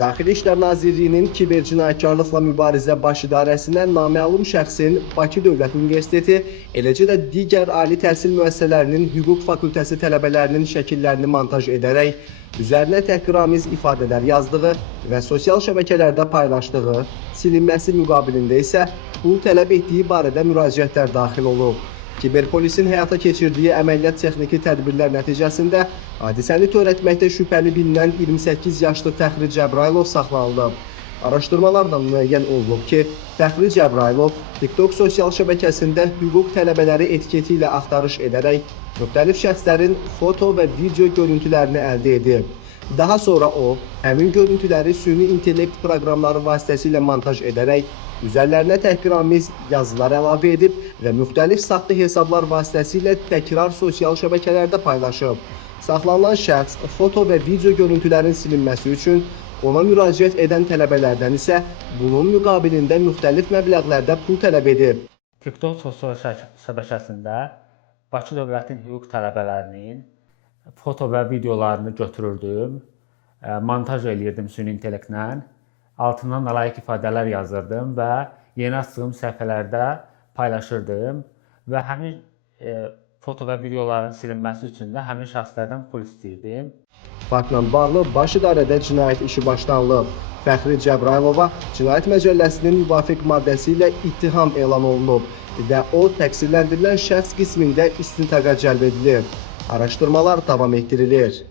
Daxili İşlər Nazirliyinin Kiber Cinayətkarlıqla Mübarizə Baş İdarəsindən naməlum şəxsin Bakı Dövlət Universiteti, eləcə də digər ali təhsil müəssisələrinin hüquq fakültəsi tələbələrinin şəkillərini montaj edərək, üzərinə təhqiramiz ifadələr yazdığı və sosial şəbəkələrdə paylaşdığı, silinməsi müqabilində isə pul tələb etdiyi barədə müraciətlər daxil olub. Kiberpolisin həyata keçirdiyi əməliyyat texniki tədbirlər nəticəsində hadisəni törətməkdə şübhəli bilinən 28 yaşlı Fəxri Cəbrailov saxlanılıb. Araşdırmalarla müəyyən olunub ki, Fəxri Cəbrailov TikTok sosial şəbəkəsində hüquq tələbələri etiketi ilə axtarış edərək müxtəlif şəxslərin foto və video görüntülərini əldə edib. Daha sonra o, həmin görüntüləri süni intellekt proqramları vasitəsilə montaj edərək, üzərlərinə təhqiramiz yazılar əlavə edib və müxtəlif saxta hesablar vasitəsilə təkrar sosial şəbəkələrdə paylaşıb. Saxlanılan şəxs foto və video görüntülərin silinməsi üçün ona müraciət edən tələbələrdən isə bunun müqabilində müxtəlif məbləğlərdə pul tələb edib. TikTok sosial şəbəkəsində Bakı Dövlətin hüquq tələbələrinin foto və videolarını götürürdüm, montaj eləyirdim süni intellektlə, altından layiq ifadələr yazırdım və yeni açdığım səhifələrdə paylaşırdım və həmin foto və videoların silinməsi üçün də həmin şəxslərdən pul istəyirdim. Faktla bağlı Baş İdarədə cinayət işi başlanılıb. Fəxri Cəbrailova Cinayət Məcəlləsinin müvafiq maddəsi ilə ittiham elan olunub və o təqsirləndirilən şəxs qismində istintaqa cəlb edilir. Araşdırmalar davam etdirilir.